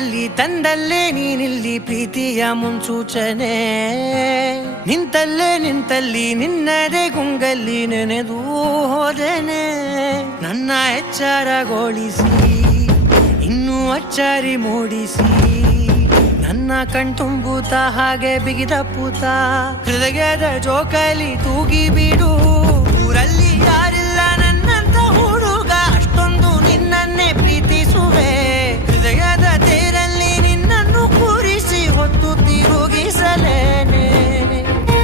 ಕೈಯಲ್ಲಿ ತಂದಲ್ಲೇ ನೀನಿಲ್ಲಿ ಪ್ರೀತಿಯ ಮುನ್ಸೂಚನೆ ನಿಂತಲ್ಲಿ ನಿನ್ನದೇ ಗುಂಗಲ್ಲಿ ನೆನೆದು ಹೋದನೆ ನನ್ನ ಎಚ್ಚರಗೊಳಿಸಿ ಇನ್ನೂ ಅಚ್ಚರಿ ಮೂಡಿಸಿ ನನ್ನ ಕಣ್ತುಂಬುತ್ತ ಹಾಗೆ ಬಿಗಿದ ಪೂತ ಹೃದಯದ ಜೋಕಾಲಿ ತೂಗಿ ಬಿಡು